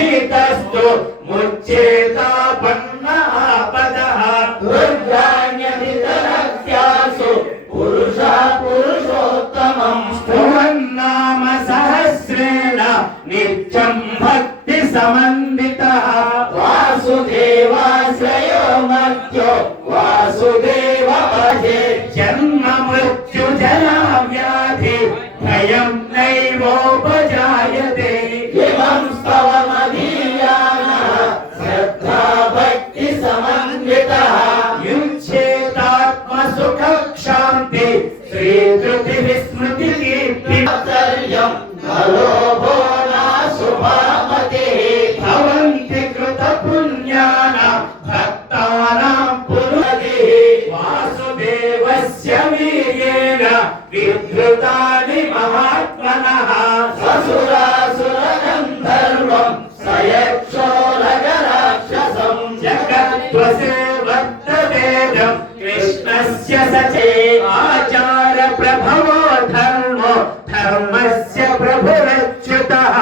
नीतस्तु मुच्चेतापन्नापदः दुर्गाण्यभितरस्यासु पुरुषः पुरुषोत्तमं स्तुवन्नाम सहस्रेण नित्यं भक्ति समन्वितः वासुदेवाश्रयो मर्त्यो वासुदेव भजे जन्म मृत्यु जरा व्याधि भयं नैवोपजायते इमं स्तवमधीयानः श्रद्धा भक्ति समन्वितः युज्येतात्मसुखक्षान्ति श्रीधृति विस्मृति कीर्तिर्यं लोभो नाशुभामतिः भवन्ति कृतपुण्यानां भक्तानां पुनः वासुदेवस्य वीर्येण विधृतानि महात्मनः ससुरासुरगन्धर्वं सयक्षो नगराक्षसं जगद्वसे वर्तवेदं कृष्णस्य सचे आचार प्रभवो धर्मो धर्मस्य प्रभुरच्युतः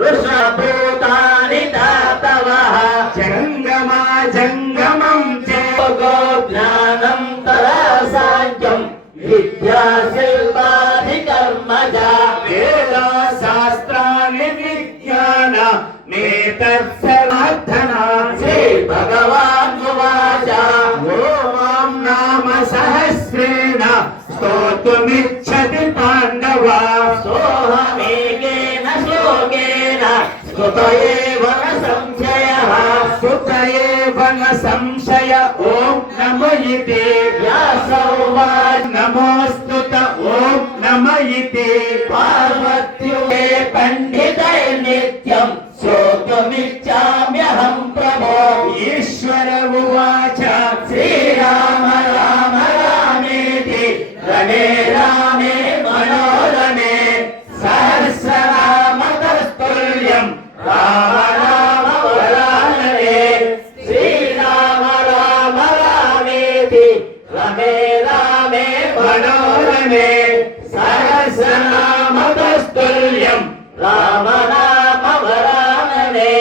वृषभूतानि दातवः जङ्गमा जङ्गमं चेगो ज्ञानं तदा साङ्ख्यं विद्या शिल्पाधिकर्मजा वेदा शास्त्राणि विज्ञान नेतत्सर्वधना श्रीभगवानुवाच ओ मां नाम सहस्रेण स्तोतुमिच्छति पाण्डवा सोऽहमेकेन श्लोकेन स्तुत एव न संशयः स्तुत एव न संशय ॐ नमो इति व्यासोवाच नमोऽस्तुत ॐ नमः इति पार्वत्युमे पण्डितैर्नित्यं श्रोतुमिच्छाम्यहं प्रभो ईश्वर उवाच श्रीराम राम रामेति रमे रामे मनोरमे सहस्रनामतस्तुल्यं राम राम वरानने श्रीराम राम रामेति रमे रामे मनोरमे सहस्रनामतस्तुल्यं राम राम वरानने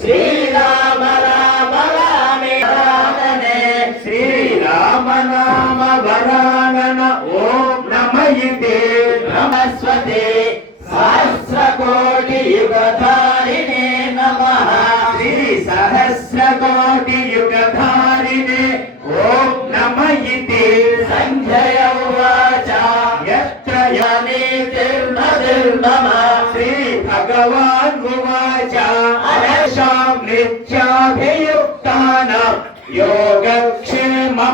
श्रीराम राम रामे वरानने श्रीराम नाम वरानन ॐ नमः इति नमस्वते सहस्रकोटियुगधारिणे नमः श्री सहस्रकोटियुगधारिणे ॐ नमः इति संजय उवाच यत्र यानेतिर्मदिर्मम श्रीभगवान् उवाच अनशां नित्याभियुक्तानां योगक्षेमाभिवृद्धये